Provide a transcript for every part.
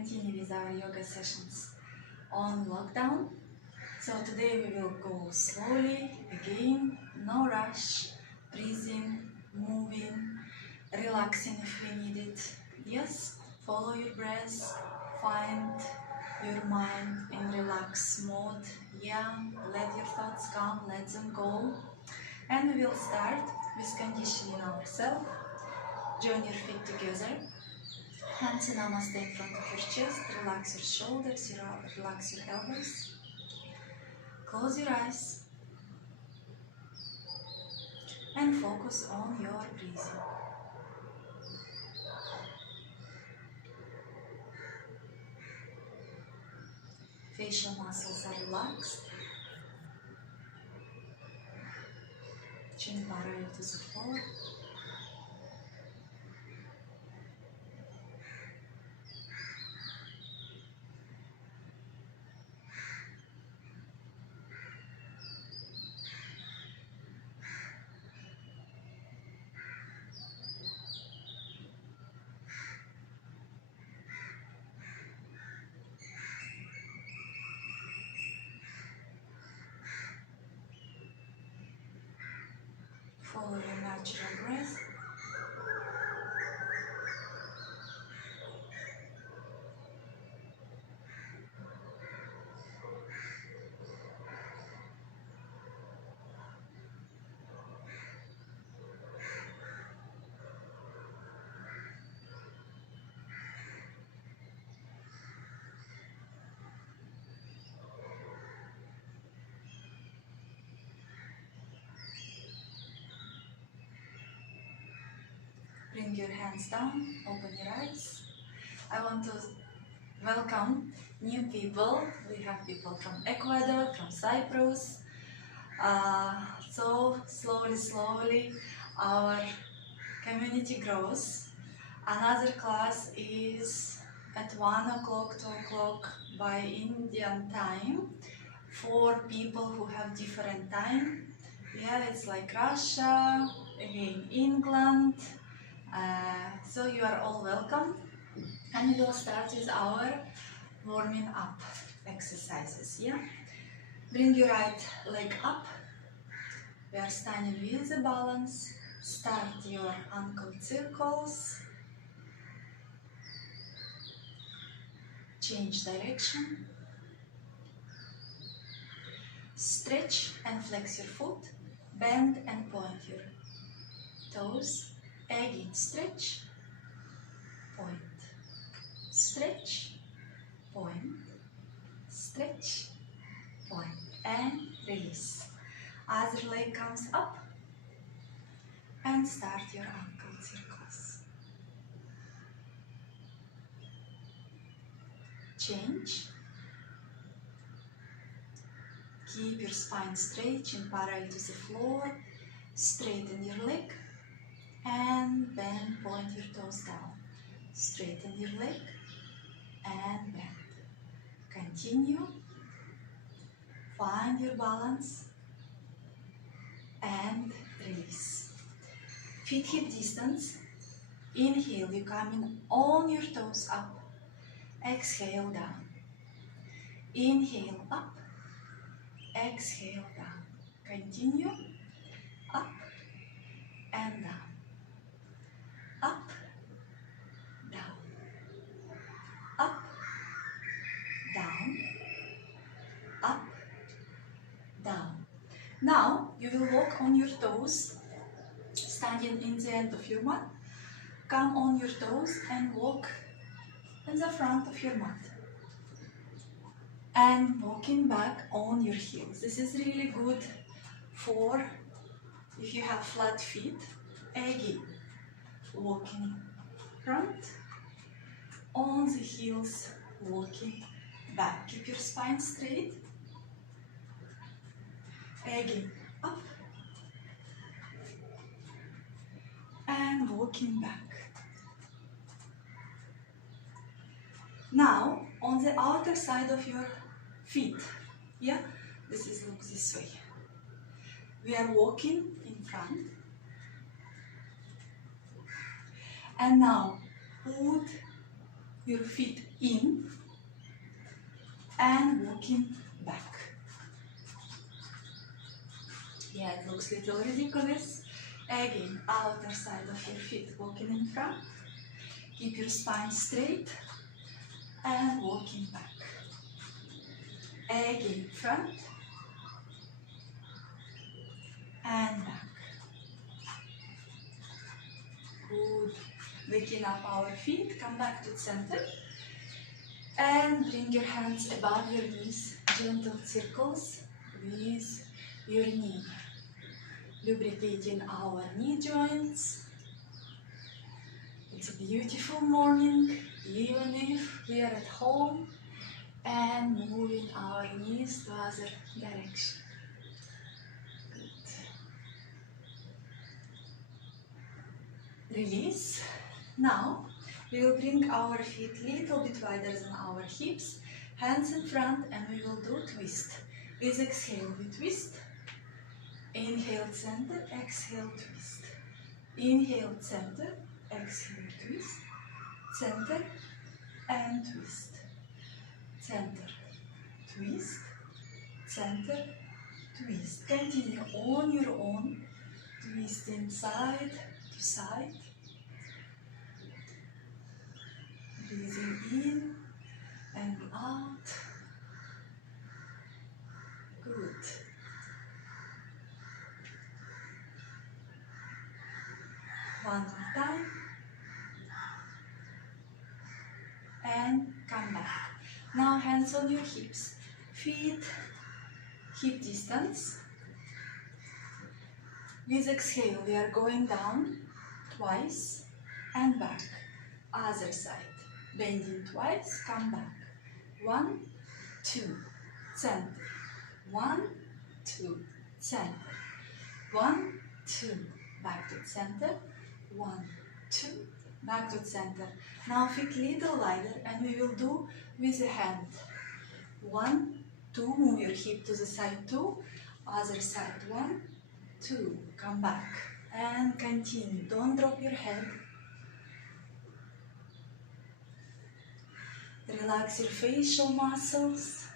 continue with our yoga sessions on lockdown. So today we will go slowly again, no rush, breathing, moving, relaxing if we need it. Yes, follow your breath, find your mind in relaxed mode. Yeah, let your thoughts come, let them go. And we will start with conditioning ourselves. Join your feet together. Hands in Namaste in front of your chest. Relax your shoulders, relax your elbows. Close your eyes and focus on your breathing. Facial muscles are relaxed. Chin parallel to the floor. Follow your natural breath. Bring your hands down, open your eyes. I want to welcome new people. We have people from Ecuador, from Cyprus. So slowly our community grows. Another class is at 1 o'clock, 2 o'clock by Indian time for people who have different time. Yeah, it's like Russia, again England. So you are all welcome, and we will start with our warming up exercises. Yeah, bring your right leg up. We are standing with the balance. Start your ankle circles. Change direction. Stretch and flex your foot. Bend and point your toes. Again, stretch, point, stretch, point, stretch, point, and release. Other leg comes up and start your ankle circles. Change. Keep your spine straight, chin parallel to the floor. Straighten your leg and then point your toes down. Straighten your leg and bend. Continue. Find your balance and release. Feet hip distance. Inhale, you come in on your toes up. Exhale down. Inhale up. Exhale down. Continue. Up and down. Up, down. Up, down. Up, down. Now you will walk on your toes, standing in the end of your mat. Come on your toes and walk in the front of your mat. And walking back on your heels. This is really good for if you have flat feet. Again, walking front, on the heels, walking back. Keep your spine straight. Again, up and walking back. Now, on the outer side of your feet, yeah, this is look this way. We are walking in front. And now, put your feet in and walking back. Yeah, it looks a little ridiculous. Again, outer side of your feet, walking in front. Keep your spine straight and walking back. Again, front and back. Good. Waking up our feet, come back to the center. And bring your hands above your knees, gentle circles with your knee. Lubricating our knee joints. It's a beautiful morning, even if we are at home, and moving our knees to other direction. Good. Release. Now we will bring our feet a little bit wider than our hips, hands in front, and we will do twist. With exhale, we twist. Inhale, center, exhale, twist. Inhale, center, exhale, twist. Center and twist. Center, twist, center, twist. Continue on your own, twisting side to side. Breathing in and out. Good. One more time. And come back. Now hands on your hips. Feet hip distance. With exhale, we are going down twice and back. Other side. Bending twice, come back. 1, 2, center. 1, 2, center. 1, 2, back to center. 1, 2, back to center. Now feet little wider, and we will do with the hand. 1, 2, move your hip to the side 2. Other side. 1, 2, come back. And continue. Don't drop your head. Relax your facial muscles,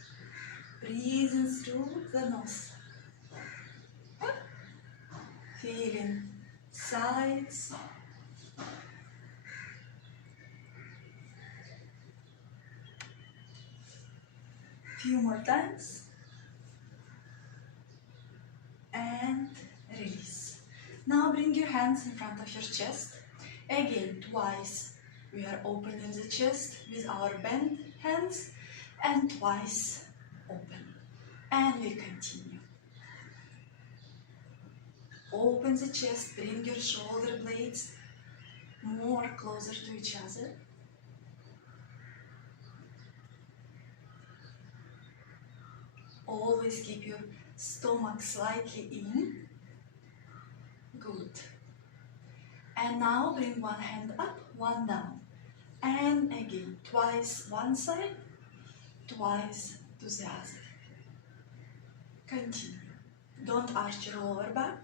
breathing through the nose. Feeling sides. Few more times. And release. Now bring your hands in front of your chest. Again, twice. We are opening the chest with our bent hands, and twice open. And we continue. Open the chest, bring your shoulder blades more closer to each other. Always keep your stomach slightly in. Good. And now bring one hand up, one down. And again, twice one side, twice to the other. Continue. Don't arch your lower back.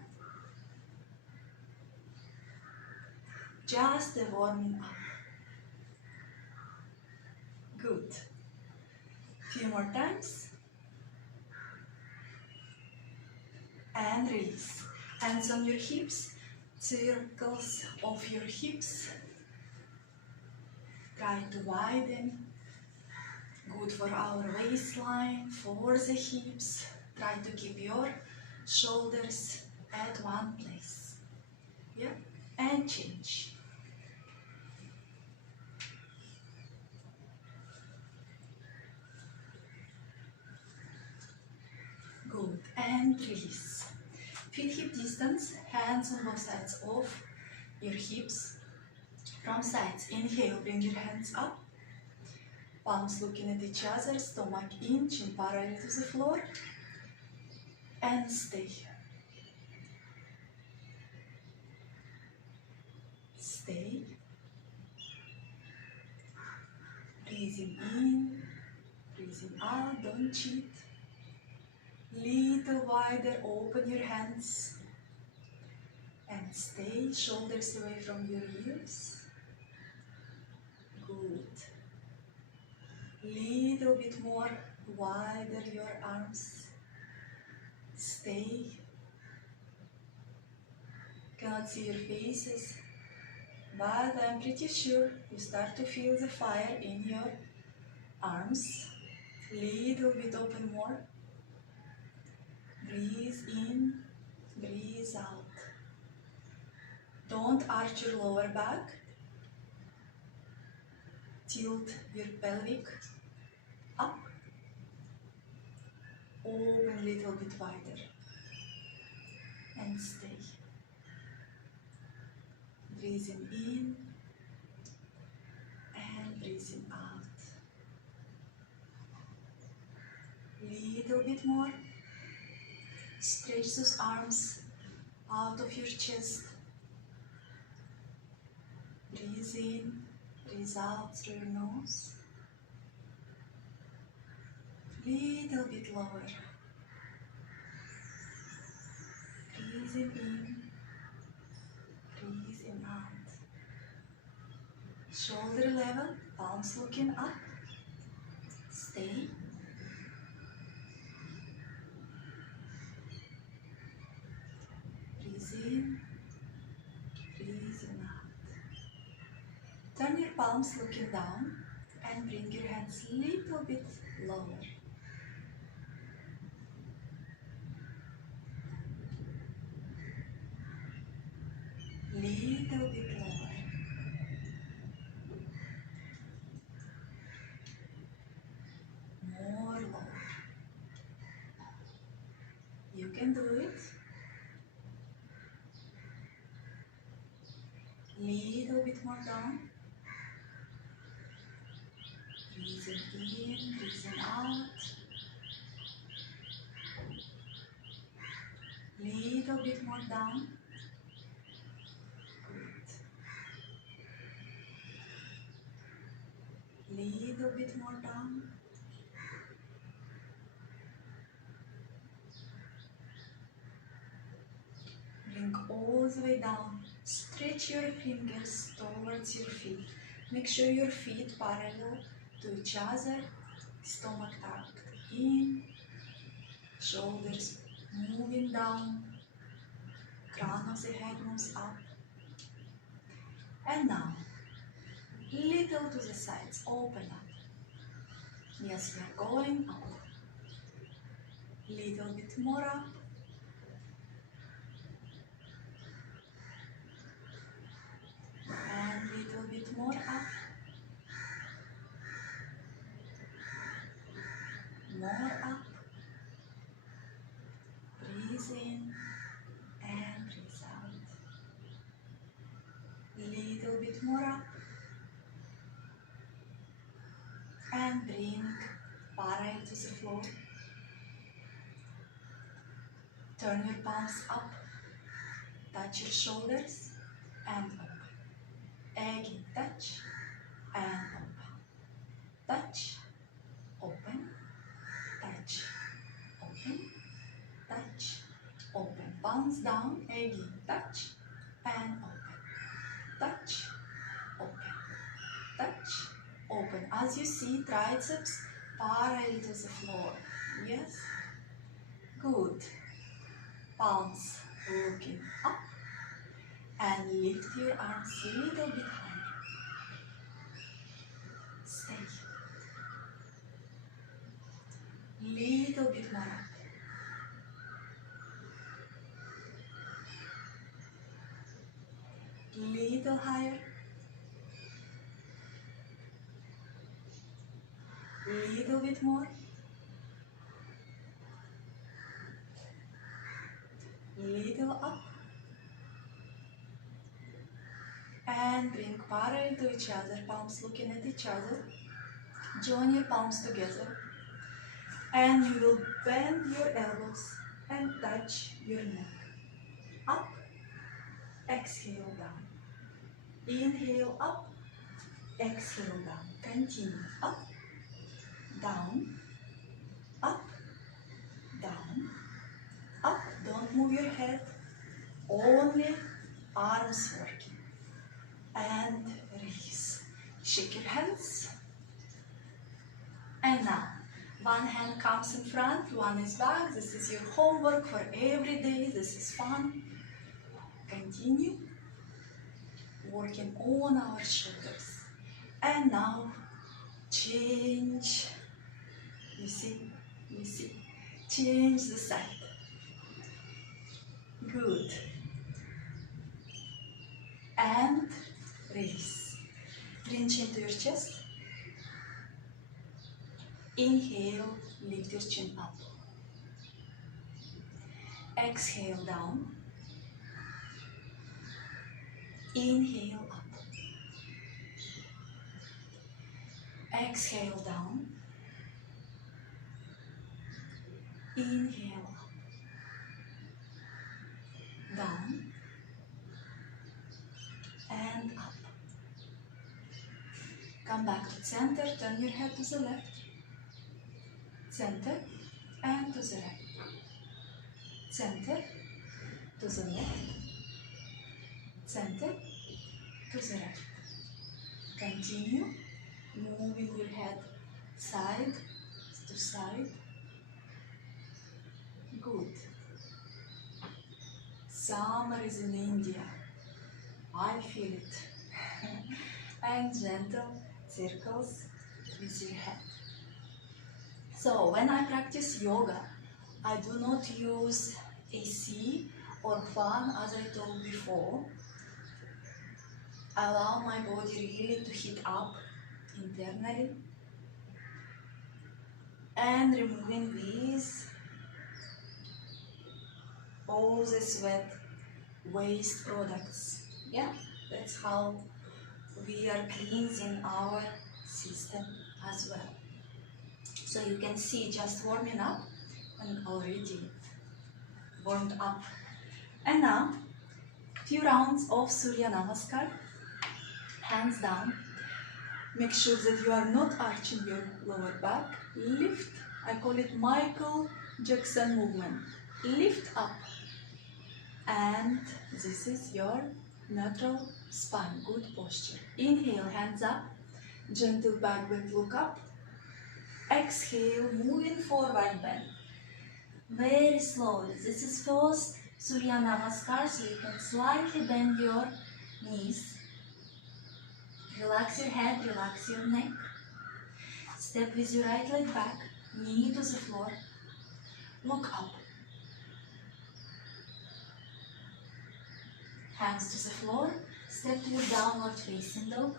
Just a warming up. Good. Few more times. And release. Hands on your hips, circles of your hips. Try to widen. Good for our waistline, for the hips. Try to keep your shoulders at one place. Yeah, and change. Good, and release. Feet hip distance, hands on both sides of your hips. From sides, inhale, bring your hands up. Palms looking at each other, stomach in, chin parallel to the floor. And stay. Stay. Breathing in, breathing out, don't cheat. Little wider, open your hands. And stay, shoulders away from your ears. Good. Little bit more wider your arms. Stay. Cannot see your faces, but I'm pretty sure you start to feel the fire in your arms. Little bit open more. Breathe in, breathe out. Don't arch your lower back. Tilt your pelvic up. Open a little bit wider. And stay. Breathing in and breathing out. Little bit more. Stretch those arms out of your chest. Breathe in, breathe out through your nose. Little bit lower. Breathing in, breathing out. Shoulder level, palms looking up. Stay. Breathe in, breathing out. Turn your palms looking down and bring your hands a little bit lower. Little bit lower. More lower. You can do it. Little bit more down. Breathing in, breathing out. Little bit more down. Good. Little bit more down. Bring all the way down. Stretch your fingers towards your feet. Make sure your feet parallel to each other. Stomach tucked in. Shoulders moving down. Crown of the head moves up. And now, little to the sides. Open up. Yes, we are going up. Little bit more up. And little bit more up. More up. Breathe in and breathe out. Little bit more up. And bring parallel to the floor. Turn your palms up. Touch your shoulders and open. Again, touch and open. Touch, open, touch, open, touch, open. Palms down, again, touch and open. Touch, open, touch, open. As you see, triceps parallel to the floor. Yes? Good. Palms looking up and lift your arms a little bit higher. Stay. Little bit more up. Little higher. Little bit more. Little up. And bring parallel to each other, palms looking at each other. Join your palms together. And you will bend your elbows and touch your neck. Up. Exhale down. Inhale up. Exhale down. Continue. Up. Down. Up. Down. Up. Don't move your head. Only arms working. And release. Shake your hands. And now, one hand comes in front, one is back. This is your homework for every day. This is fun. Continue working on our shoulders. And now, change. You see? Change the side. Good. And release. Bring chin to your chest. Inhale, lift your chin up. Exhale down. Inhale up. Exhale down. Inhale up. Down. And up. Come back to center, turn your head to the left. Center and to the right. Center to the left. Center to the right. Continue moving your head side to side. Good. Summer is in India. I feel it. And gentle circles with your head. So when I practice yoga, I do not use AC or fan as I told before. I allow my body really to heat up internally and removing these all the sweat, waste products. Yeah, that's how we are cleansing our system as well. So you can see just warming up and already warmed up. And now, few rounds of Surya Namaskar. Hands down. Make sure that you are not arching your lower back. Lift. I call it Michael Jackson movement. Lift up. And this is your neutral spine. Good posture. Inhale, hands up. Gentle back bend, look up. Exhale, moving forward bend. Very slowly. This is first Surya Namaskar, so you can slightly bend your knees. Relax your head, relax your neck. Step with your right leg back, knee to the floor. Look up. Hands to the floor. Step to your downward facing dog.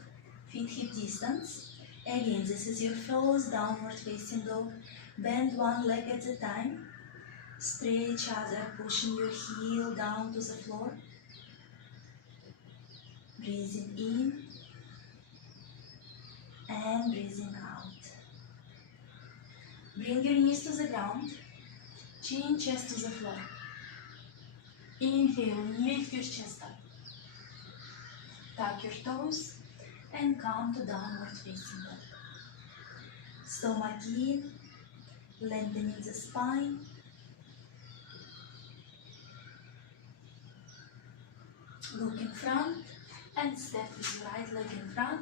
Feet hip distance. Again, this is your first downward facing dog. Bend one leg at a time. Stretch other, pushing your heel down to the floor. Breathing in and breathing out. Bring your knees to the ground. Chin, chest to the floor. Inhale, lift your chest up. Tuck your toes and come to downward facing dog. Stomach in, lengthening the spine. Look in front and step with your right leg in front,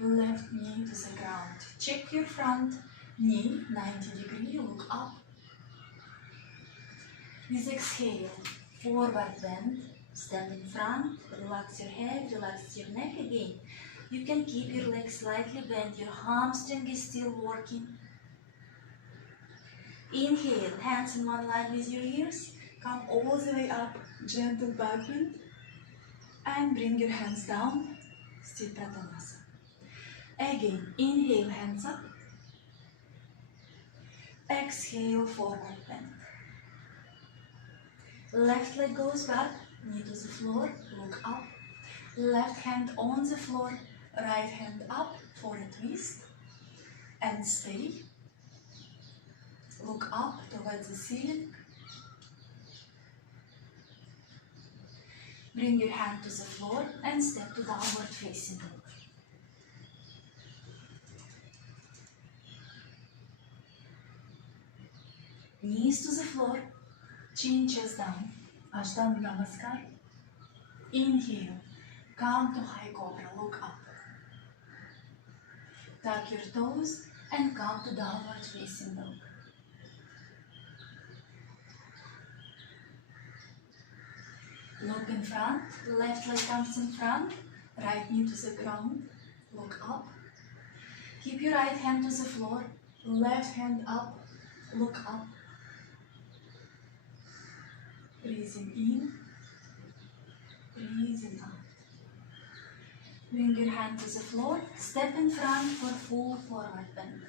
left knee to the ground. Check your front knee, 90 degrees, look up. With exhale, forward bend, stand in front, relax your head, relax your neck again. You can keep your legs slightly bent, your hamstring is still working. Inhale, hands in one line with your ears, come all the way up, gentle back bend. And bring your hands down, Sthit Pratanasana. Again, inhale, hands up. Exhale, forward bend. Left leg goes back, knee to the floor, look up. Left hand on the floor, right hand up for a twist. And stay. Look up towards the ceiling. Bring your hand to the floor and step to downward facing dog. Knees to the floor, chin, chest down. Ashtanga Namaskar. Inhale, come to high cobra, look up. Tuck your toes, and come to downward facing dog. Look in front, left leg comes in front, right knee to the ground, look up. Keep your right hand to the floor, left hand up, look up. Breathing in, breathing out. Bring your hand to the floor, step in front for full forward bend.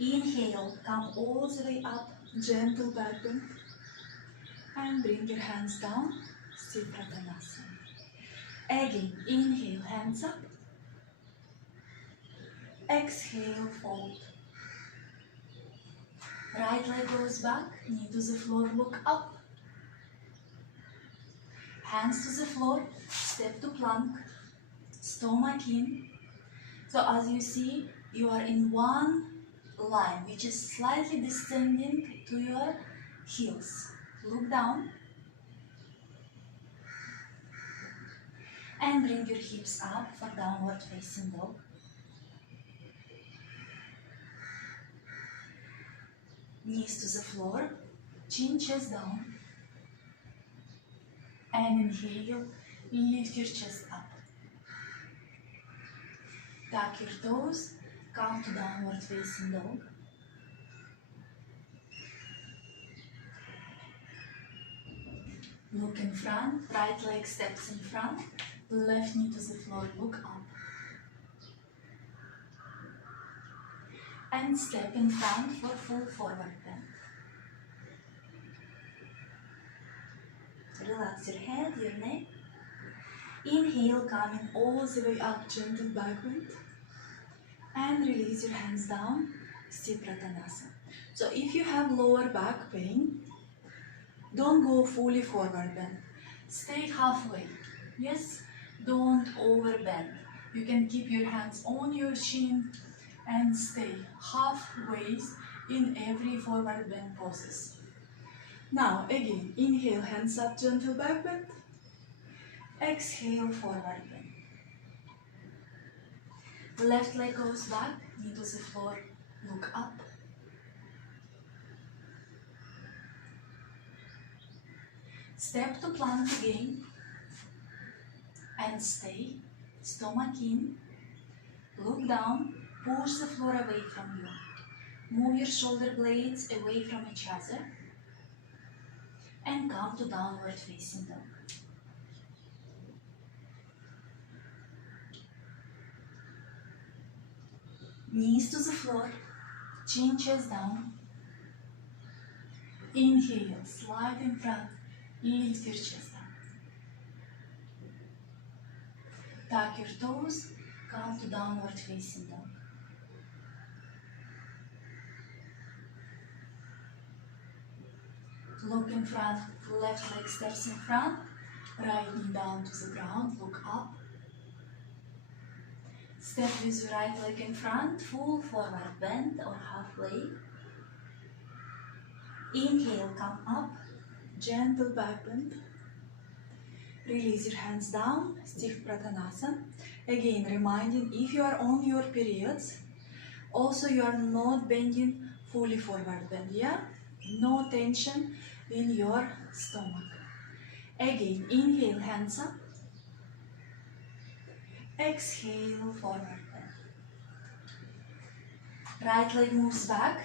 Inhale, come all the way up, gentle back bend. And bring your hands down, sit Pratanasana. Again, inhale, hands up. Exhale, fold. Right leg goes back, knee to the floor, look up. Hands to the floor, step to plank, stomach in. So as you see, you are in one line, which is slightly descending to your heels. Look down. And bring your hips up for downward facing dog. Knees to the floor, chin, chest down. And inhale, lift your chest up. Tuck your toes, come to downward facing dog. Look in front, right leg steps in front, left knee to the floor, look up. And step in front for full forward bend. Relax your head, your neck. Inhale, coming all the way up, gentle back bend. And release your hands down, sit Pratanasana. So if you have lower back pain, don't go fully forward bend. Stay halfway. Yes, don't overbend. You can keep your hands on your chin and stay halfway in every forward bend poses. Now again, inhale, hands up, gentle back bend. Exhale, forward bend. Left leg goes back, knee to the floor, look up. Step to plank again and stay, stomach in, look down, push the floor away from you. Move your shoulder blades away from each other and come to downward facing dog. Knees to the floor, chin, chest down. Inhale, slide in front, lift your chest down. Tuck your toes, come to downward facing dog. Look in front, left leg steps in front, right knee down to the ground, look up. Step with your right leg in front, full forward bend or halfway. Inhale, come up, gentle back bend. Release your hands down, stiff Pratanasana. Again, reminding if you are on your periods, also you are not bending fully forward bend, yeah? No tension in your stomach. Again, inhale, hands up. Exhale, forward bend. Right leg moves back.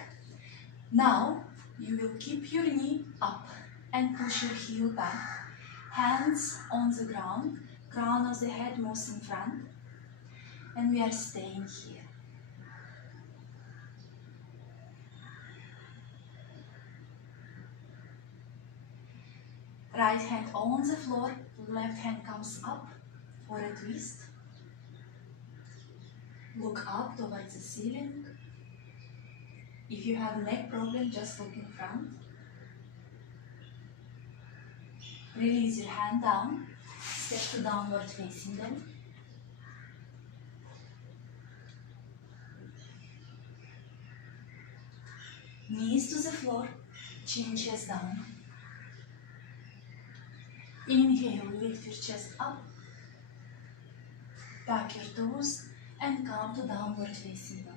Now, you will keep your knee up and push your heel back. Hands on the ground, crown of the head moves in front. And we are staying here. Right hand on the floor, left hand comes up for a twist. Look up towards the ceiling. If you have a neck problem, just look in front. Release your hand down, step to downward facing dog. Knees to the floor, chin, chest down. Inhale, lift your chest up. Tuck your toes and come to downward facing dog.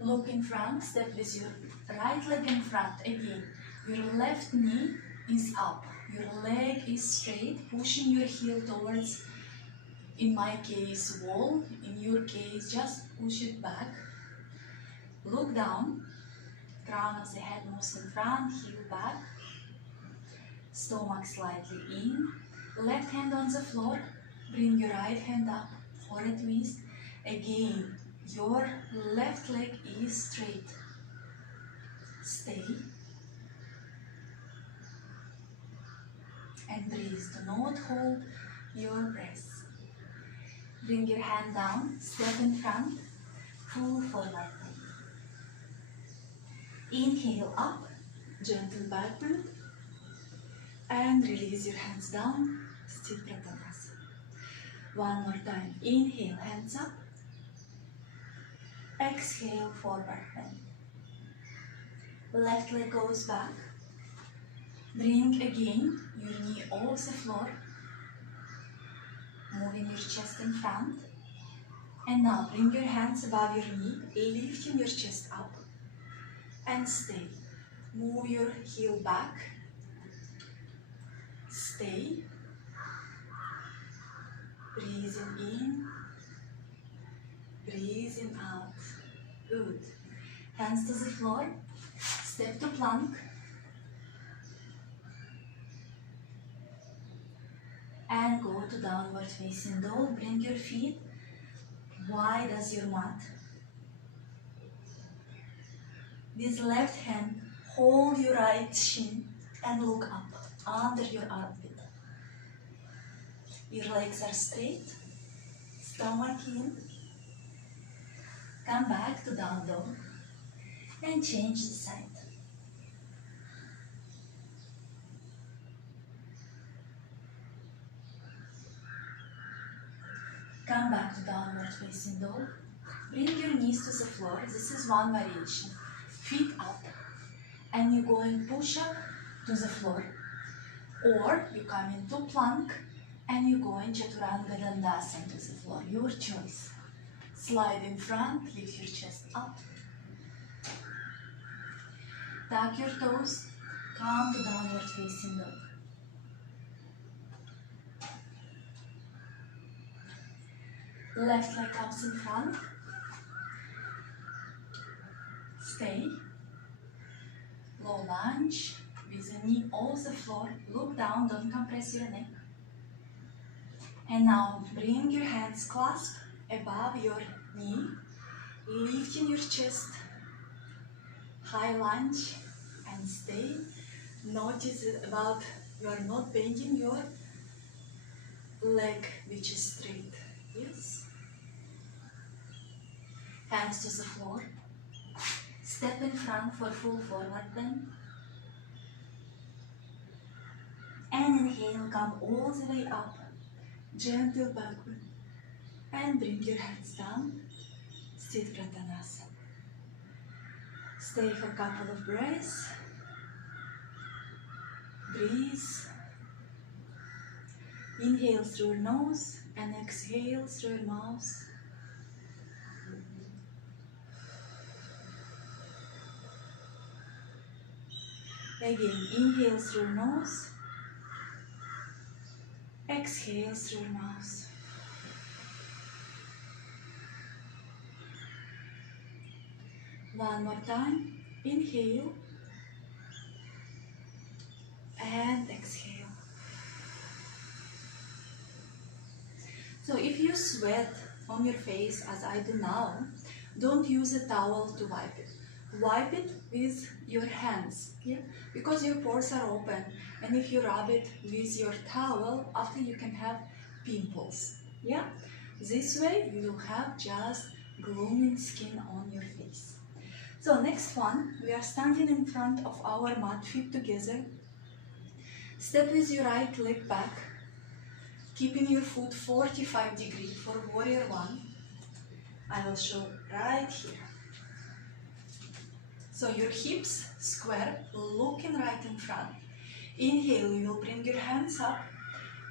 Look in front, step with your right leg in front. Again, your left knee is up. Your leg is straight, pushing your heel towards, in my case, wall. In your case, just push it back. Look down. Crown of the head moves in front, heel back. Stomach slightly in. Left hand on the floor. Bring your right hand up for a twist. Again, your left leg is straight. Stay. And breathe. Do not hold your breath. Bring your hand down, step in front, full forward. Inhale up, gentle back bend, and release your hands down, Sthit Pratanasana. One more time. Inhale, hands up. Exhale, forward bend. Left leg goes back. Bring again your knee off the floor. Moving your chest in front. And now bring your hands above your knee, lifting your chest up. And stay. Move your heel back. Stay. Breathing in. Breathing out. Good. Hands to the floor. Step to plank. And go to downward facing dog. Bring your feet wide as your mat. With left hand, hold your right shin and look up under your armpit. Your legs are straight, stomach in. Come back to down dog and change the side. Come back to downward facing dog. Bring your knees to the floor. This is one variation. Feet up. And you go and push up to the floor. Or you come into plank and you go in Chaturanga Dandasana to the floor. Your choice. Slide in front, lift your chest up. Tuck your toes. Come to downward facing dog. Left leg comes in front. Stay. Low lunge with the knee off the floor. Look down, don't compress your neck. And now bring your hands clasped above your knee, lifting your chest. High lunge and stay. Notice about you are not bending your leg, which is straight. Yes. Hands to the floor. Step in front for full forward bend. And inhale, come all the way up. Gentle backward. And bring your hands down. Sthit Pratanasana. Stay for a couple of breaths. Breathe. Inhale through your nose and exhale through your mouth. Again, inhale through your nose, exhale through your mouth. One more time, inhale and exhale. So if you sweat on your face as I do now, don't use a towel to wipe it. Wipe it with your hands, yeah? Because your pores are open, and if you rub it with your towel, after you can have pimples, yeah? This way you will have just glowing skin on your face. So next one, we are standing in front of our mat, feet together. Step with your right leg back, keeping your foot 45 degrees for warrior one. I will show right here. So your hips square, looking right in front. Inhale, you will bring your hands up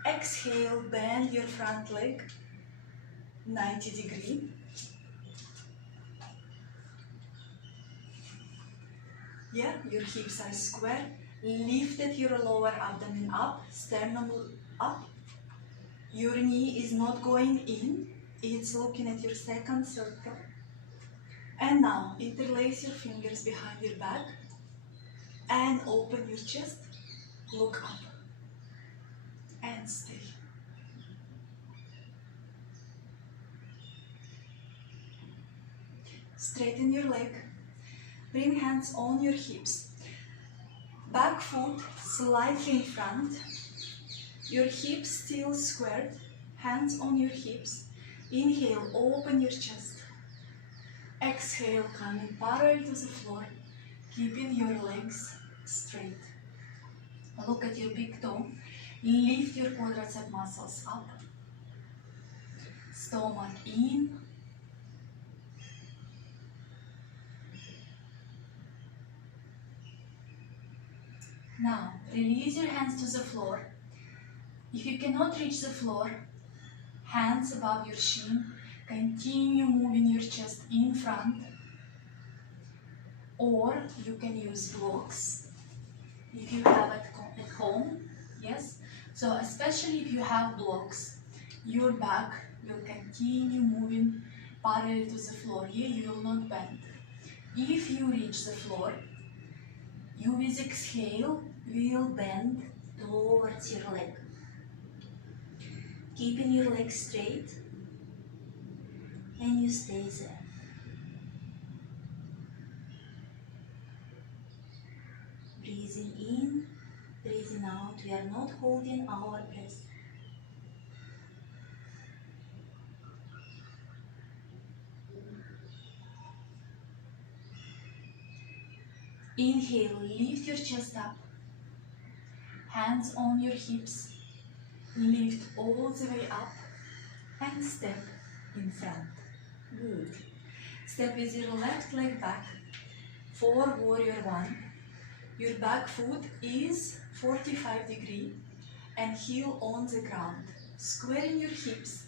Exhale, bend your front leg 90 degrees. Yeah, your hips are square. Lifted your lower abdomen up, sternum up. Your knee is not going in, it's looking at your second circle. And now, interlace your fingers behind your back and open your chest. Look up and stay. Straighten your leg. Bring hands on your hips. Back foot slightly in front. Your hips still squared. Hands on your hips. Inhale, open your chest. Exhale, coming parallel to the floor. Keeping your legs straight. Look at your big toe. Lift your quadricep muscles up. Stomach in. Now, release your hands to the floor. If you cannot reach the floor, hands above your shin, continue moving your chest in front. Or you can use blocks if you have at home, yes? So especially if you have blocks, your back will continue moving parallel to the floor. Here you will not bend. If you reach the floor, you with exhale will bend towards your leg. Keeping your leg straight, and you stay there. Breathing in, breathing out. We are not holding our breath. Inhale, lift your chest up. Hands on your hips. Lift all the way up and step in front. Good. Step with your left leg back for warrior one. Your back foot is 45 degrees and heel on the ground. Squaring your hips.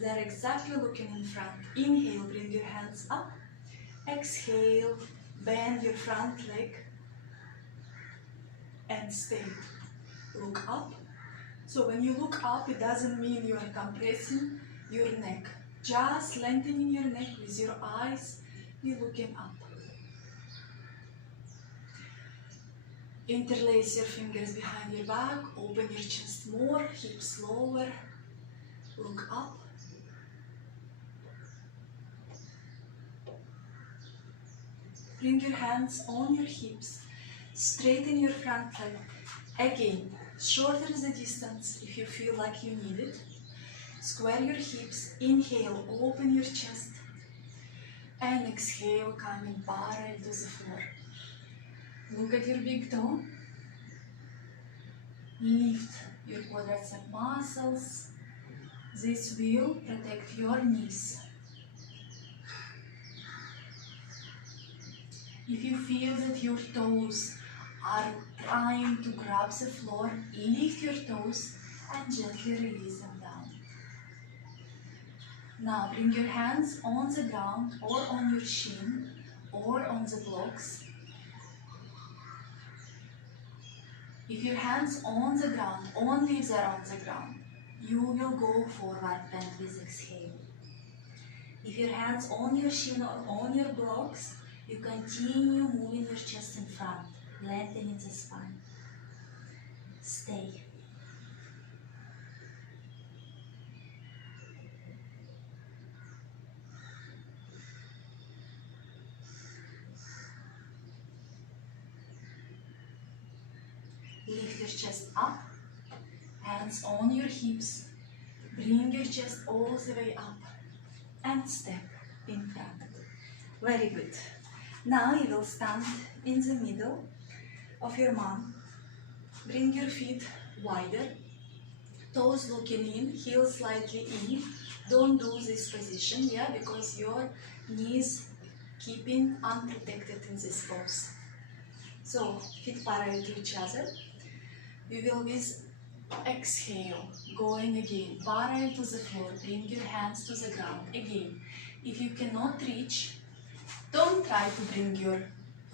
They're exactly looking in front. Inhale, bring your hands up. Exhale, bend your front leg and stay. Look up. So when you look up, it doesn't mean you are compressing your neck. Just lengthening your neck with your eyes, you're looking up. Interlace your fingers behind your back, open your chest more, hips lower, look up. Bring your hands on your hips, straighten your front leg. Again, shorter the distance if you feel like you need it. Square your hips, inhale, open your chest, and exhale, coming parallel to the floor. Look at your big toe. Lift your quadricep muscles. This will protect your knees. If you feel that your toes are trying to grab the floor, lift your toes and gently release them down. Now bring your hands on the ground or on your shin or on the blocks. If your hands on the ground, only if they're on the ground, you will go forward bend with exhale. If your hands on your shin or on your blocks, you continue moving your chest in front, lengthening the spine. Stay. Lift your chest up, hands on your hips, bring your chest all the way up and step in front. Very good. Now you will stand in the middle of your mat. Bring your feet wider, toes looking in, heels slightly in. Don't do this position, yeah, because your knees keeping unprotected in this pose. So feet parallel to each other. We will with Exhale, going again, parallel to the floor, bring your hands to the ground. Again, if you cannot reach, don't try to bring your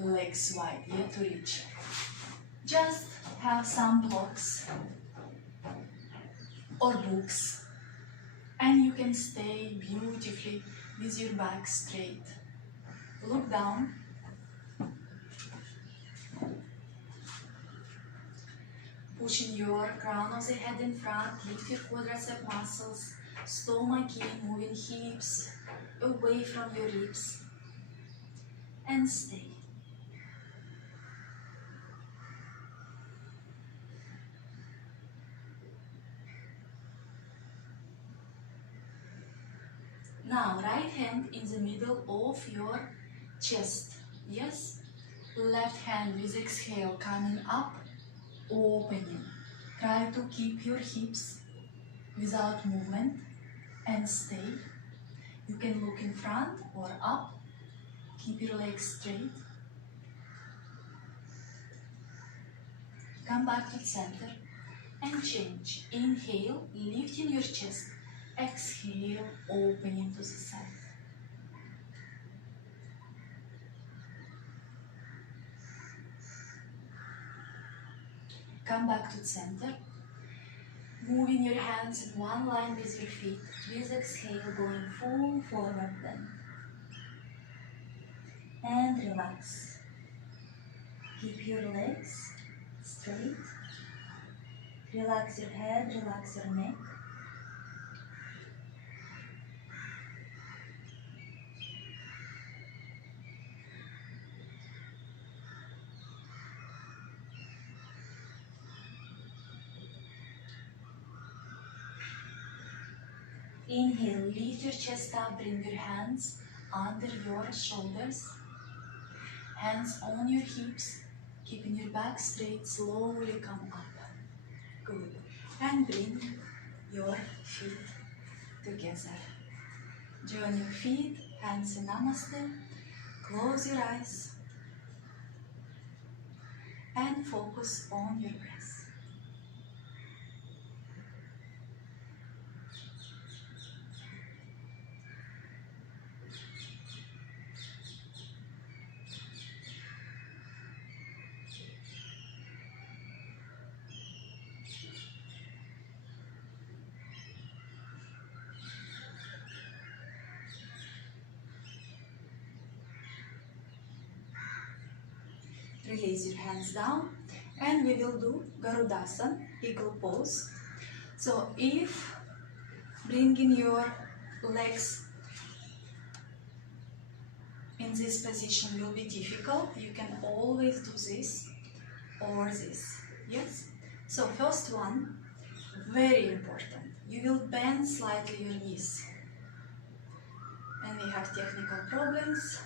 legs wide yet to reach. Just have some blocks or books and you can stay beautifully with your back straight. Look down. Pushing your crown of the head in front, lift your quadricep muscles, stomach in, moving hips away from your ribs, and stay. Now, right hand in the middle of your chest, yes? Left hand with exhale coming up, opening. Try to keep your hips without movement and stay. You can look in front or up. Keep your legs straight. Come back to center and change. Inhale, lifting your chest. Exhale, opening to the side. Come back to center. Moving your hands in one line with your feet. With exhale, going full forward bend. And relax. Keep your legs straight. Relax your head, relax your neck. Inhale, lift your chest up, bring your hands under your shoulders. Hands on your hips, keeping your back straight, slowly come up. Good. And bring your feet together. Join your feet, hands in Namaste. Close your eyes and focus on your breath. Release your hands down and we will do Garudasana, eagle pose. So if bringing your legs in this position will be difficult, you can always do this or this, yes? So first one, very important, you will bend slightly your knees. And we have technical problems.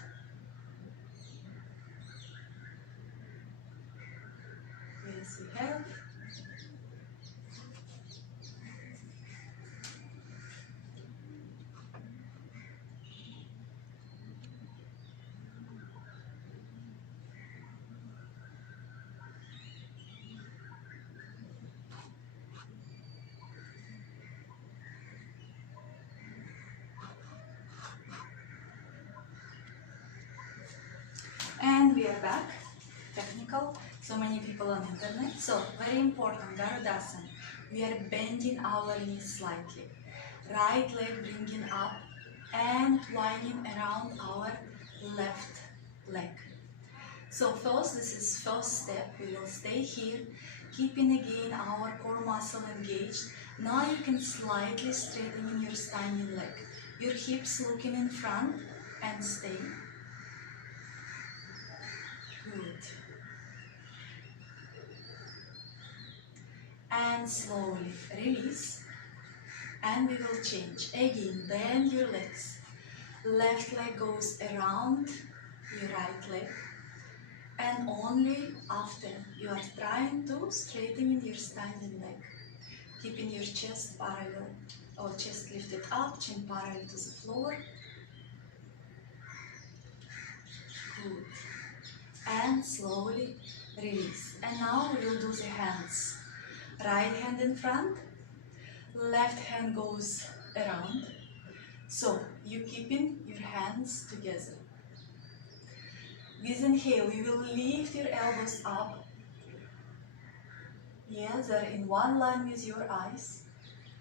Yes, we have. And we are back. Technical. So many people on internet. So very important, Garudasana. We are bending our knees slightly. Right leg bringing up and winding around our left leg. So first, this is first step. We will stay here, keeping again our core muscle engaged. Now you can slightly straighten in your standing leg. Your hips looking in front and stay. Good. And slowly release. And we will change. Again, bend your legs. Left leg goes around your right leg. And only after you are trying to straighten your standing leg. Keeping your chest parallel, or chest lifted up, chin parallel to the floor. Good. And slowly release. And now we will do the hands. Right hand in front, left hand goes around. So you keeping your hands together. With inhale, you will lift your elbows up. Yes, they're in one line with your eyes.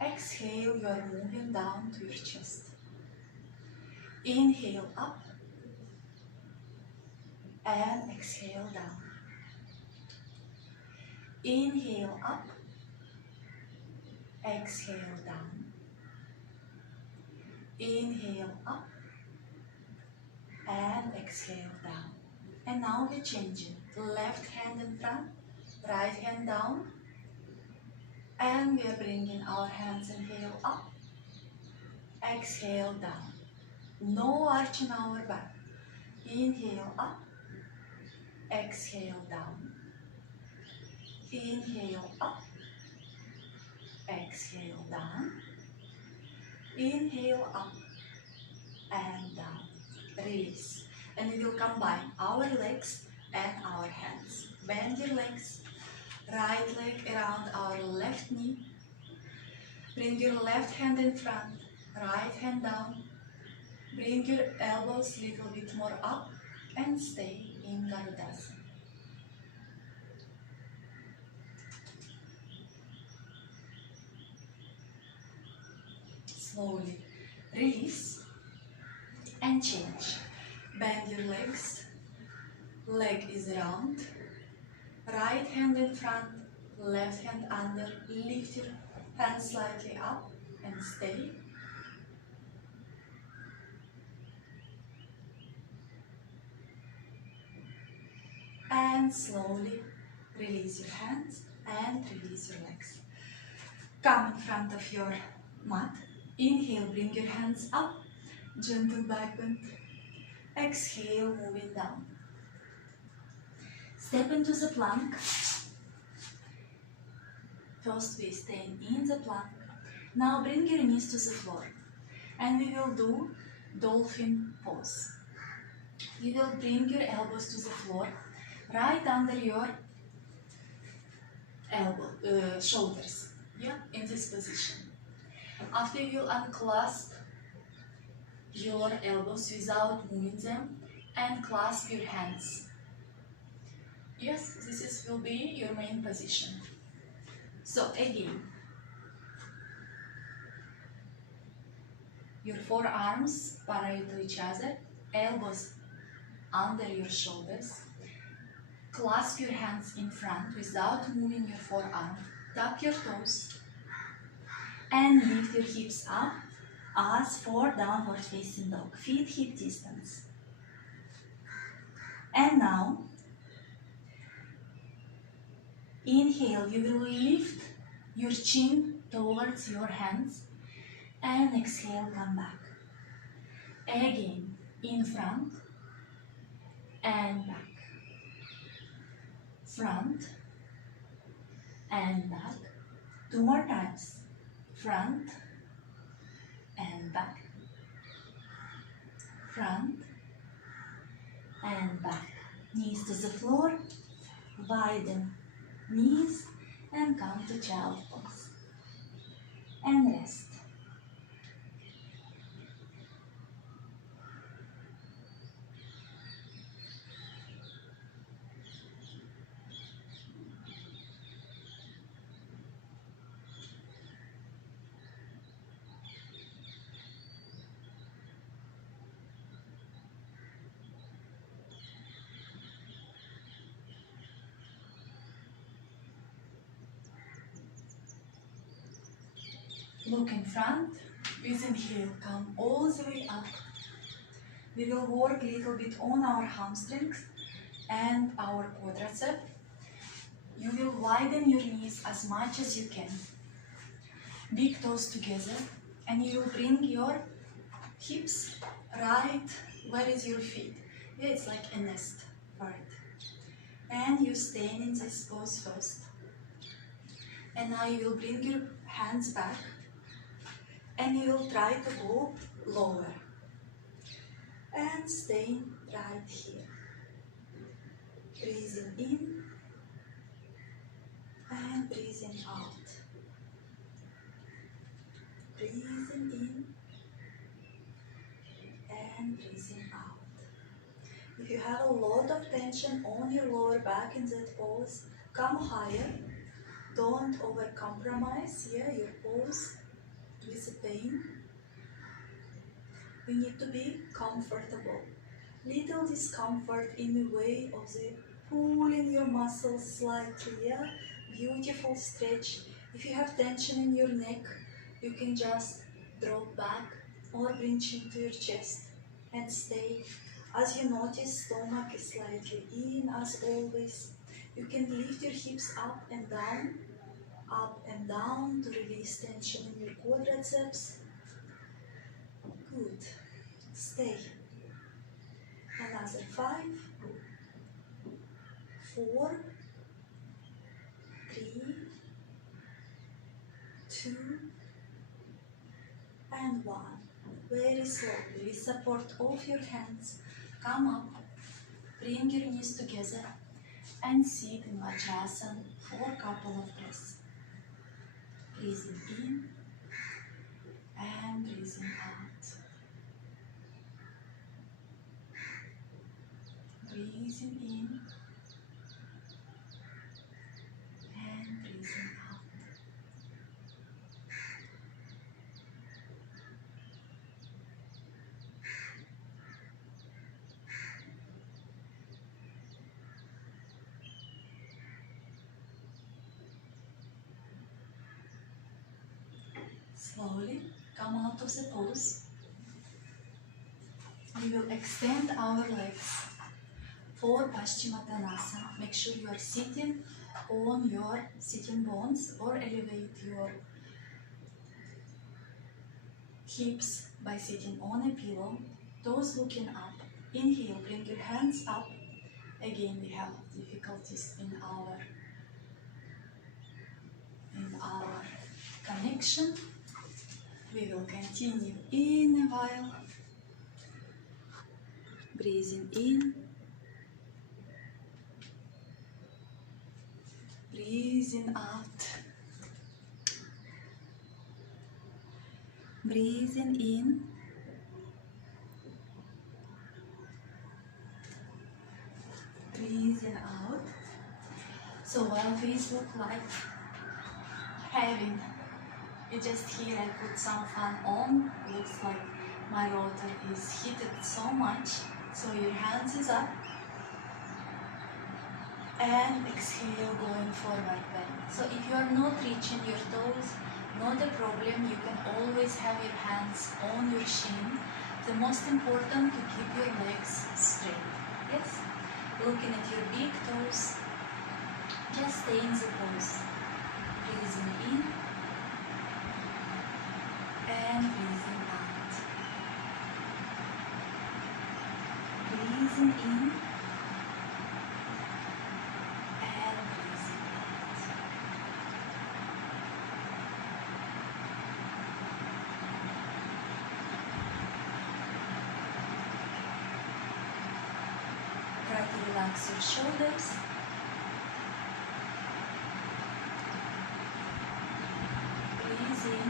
Exhale, you are moving down to your chest. Inhale up and exhale down. Inhale up, exhale down. Inhale up and exhale down. And now we're changing. Left hand in front, right hand down. And we are bringing our hands, inhale up, exhale down. No arch in our back. Inhale up, exhale down. Inhale up, exhale down. Inhale up and down. Release. And we will combine our legs and our hands. Bend your legs. Right leg around our left knee. Bring your left hand in front, right hand down. Bring your elbows a little bit more up and stay in Garudasana. Slowly release and change. Bend your legs. Leg is round. Right hand in front, left hand under. Lift your hands slightly up and stay. And slowly release your hands and release your legs. Come in front of your mat. Inhale, bring your hands up. Gentle back bend. Exhale, moving down. Step into the plank. First we stand in the plank. Now bring your knees to the floor. And we will do dolphin pose. You will bring your elbows to the floor, right under your shoulders. Yeah, in this position. After you unclasp your elbows without moving them and clasp your hands. Yes, this will be your main position. So again, your forearms parallel to each other, elbows under your shoulders. Clasp your hands in front without moving your forearm. Tap your toes and lift your hips up as for downward facing dog. Feet hip distance. And now, inhale, you will lift your chin towards your hands and exhale, come back. Again, in front and back. Front and back. 2 more times. Front and back. Front and back. Knees to the floor. Widen knees and come to child pose. And rest. Look in front, with inhale, come all the way up. We will work a little bit on our hamstrings and our quadriceps. You will widen your knees as much as you can. Big toes together, and you will bring your hips right where is your feet. Yeah, it's like a nest for it. And you stay in this pose first. And now you will bring your hands back. And you will try to go lower. And stay right here. Breathing in. and breathing out. Breathing in and breathing out. If you have a lot of tension on your lower back in that pose, come higher. Don't over-compromise here your pose with the pain. You need to be comfortable. Little discomfort in the way of the pulling your muscles slightly, yeah? Beautiful stretch. If you have tension in your neck, you can just drop back or bring chin to your chest and stay. As you notice, stomach is slightly in as always. You can lift your hips up and down to release tension in your quadriceps. Good. Stay. Another 5, 4, 3, 2, and 1. Very slowly, with support of your hands, come up, bring your knees together, and sit in Vajrasana for a couple of breaths. Breathing in and breathing out. Breathing in and breathing out. Slowly come out of the pose. We will extend our legs for Paschimottanasana. Make sure you are sitting on your sitting bones or elevate your hips by sitting on a pillow. Toes looking up. Inhale, bring your hands up. Again, we have difficulties in our connection. We will continue in a while. Breathing in. Breathing out. Breathing in. Breathing out. So while these look like having, you just here I put some fan on. Looks like my rotor is heated so much. So your hands is up. And exhale, going forward bend. So if you are not reaching your toes, not a problem. You can always have your hands on your shin. The most important to keep your legs straight. Yes? Looking at your big toes. Just stay in the pose. Breathing in and breathing out. Breathing in. Try to relax your shoulders. Breathe in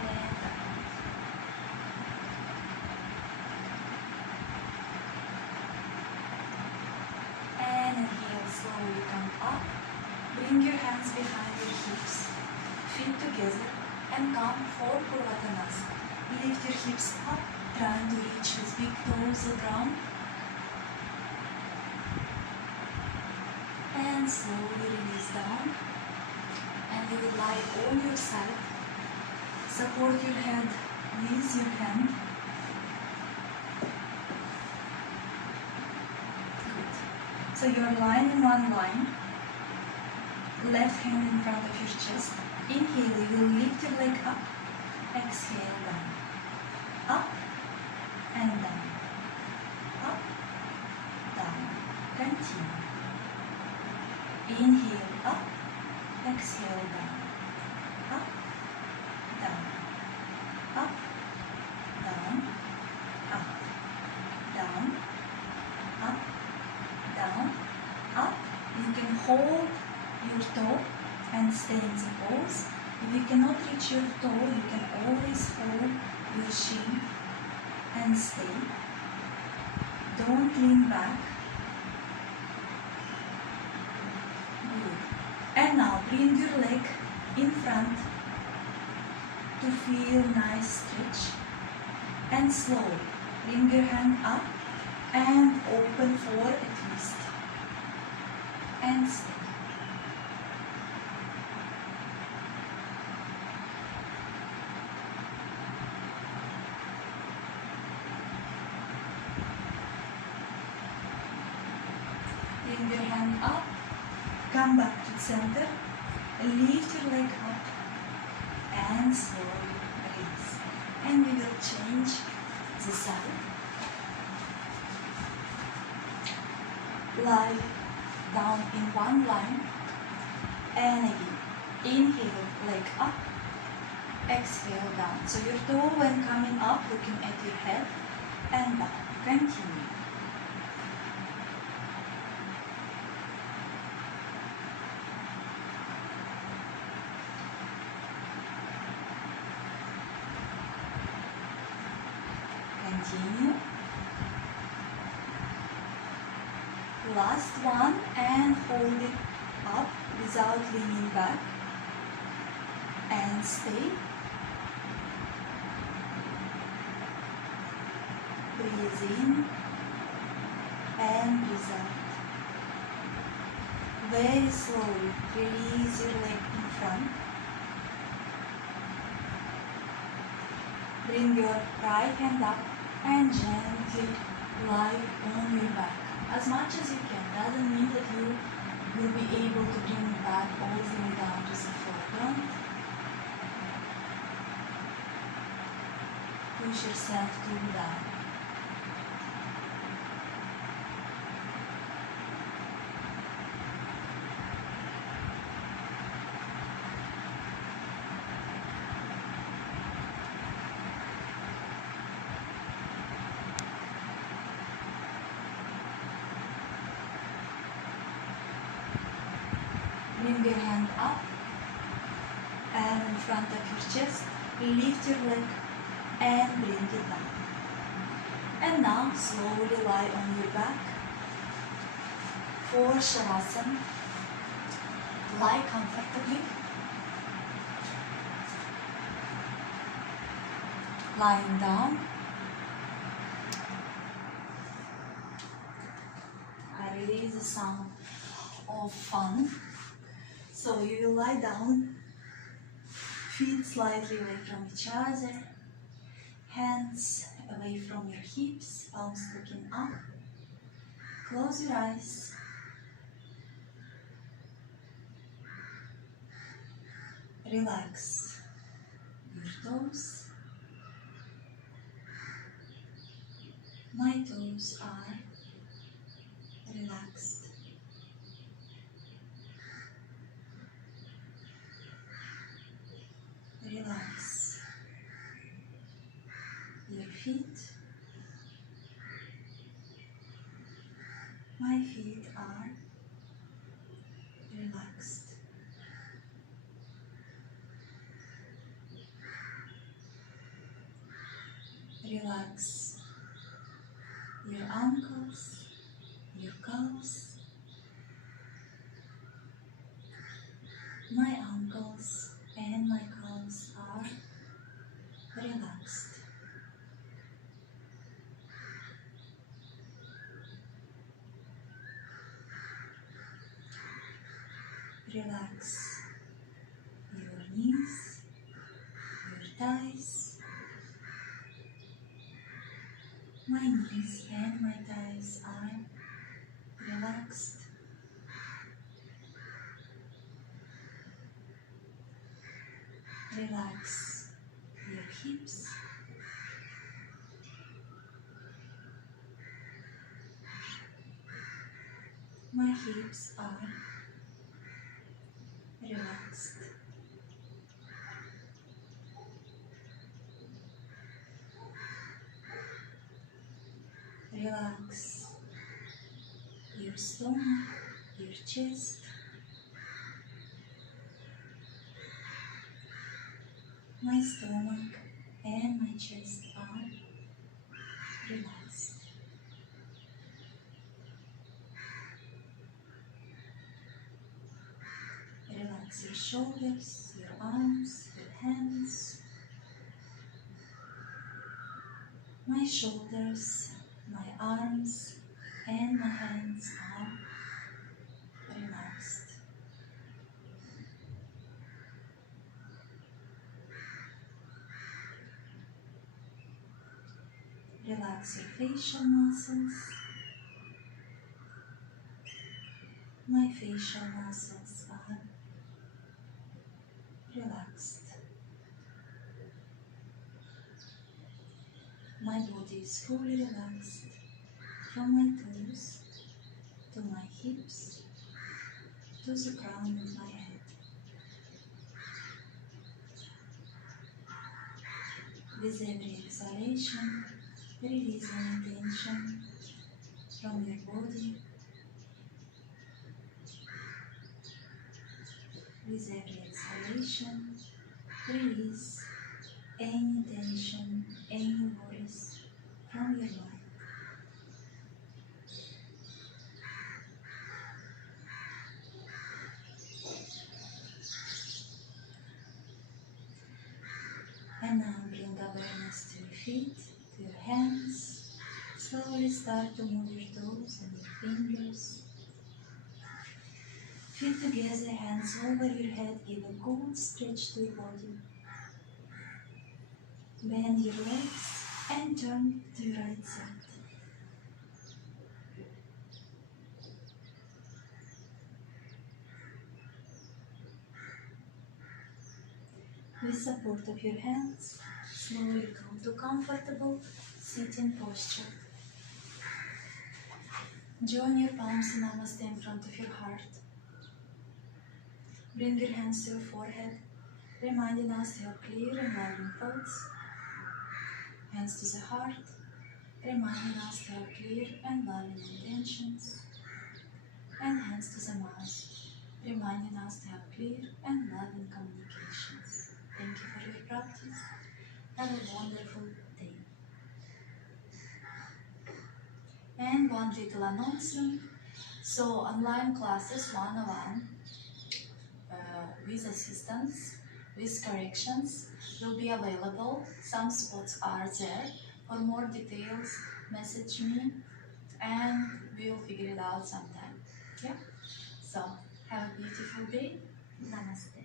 and out. And inhale, slowly come up. Bring your hands behind your hips, feet together, and come for Purvattanasana. Lift your hips up. Trying to reach with big toes the ground. And slowly release down. And you will lie on your side. Support your head with your hand. Good. So you are lying in one line. Left hand in front of your chest. Inhale, you will lift your leg up. Exhale, down. Up. And down, up, down, continue. Inhale up, exhale down, up, down, up, down, up, down, up, down, up. You can hold stay in the pose. If you cannot reach your toe, you can always hold your shin and stay. Don't lean back. Good. And now bring your leg in front to feel nice stretch. And slowly bring your hand up and open for a twist. And stay. Bring your hand up, come back to center, lift your leg up and slowly release. And we will change the side. Lie down in one line and again. Inhale, leg up, exhale down. So your toe when coming up, looking at your head and down. Continue. Continue. Last one and hold it up without leaning back and stay. Breathe in and breathe out. Very slowly release your leg in front. Bring your right hand up and gently lie on your back. As much as you can. Doesn't mean that you will be able to bring it back all the way down to the forefront. Push yourself to down. Bring your hand up and in front of your chest, lift your leg and bring it down. And now slowly lie on your back for Shavasana. Lie comfortably. Lying down. I release the sound of fun. So you will lie down, feet slightly away from each other, hands away from your hips, palms looking up. Close your eyes. Relax your toes. My toes are relaxed. Relax your feet. My feet are relaxed. Relax your ankles, your calves. My ankles and my calves are relaxed. Relax your knees, your thighs. My knees and my thighs are relaxed. Relax your hips. My hips are relaxed. Relax your stomach, your chest. My stomach and my chest are relaxed. Relax your shoulders, your arms, your hands. My shoulders, my arms, and my hands are relaxed. Relax your facial muscles. My facial muscles are relaxed. My body is fully relaxed from my toes to my hips to the crown of my head. With every exhalation, release any tension from your body. With every exhalation, release any tension, any worries from your mind. And now bring awareness to your feet, to your hands. Slowly start to move your toes and your fingers. Feet together, hands over your head, give a good stretch to your body. Bend your legs and turn to your right side. With support of your hands, slowly come to comfortable sitting posture. Join your palms in Namaste in front of your heart. Bring your hands to your forehead, reminding us to have clear and loving thoughts. Hands to the heart, reminding us to have clear and loving intentions. And hands to the mouth, reminding us to have clear and loving communications. Thank you for your practice. Have a wonderful day. And one little announcement. So online classes one-on-one with assistance, with corrections will be available. Some spots are there. For more details, message me and we'll figure it out sometime. Yeah? So have a beautiful day. Namaste.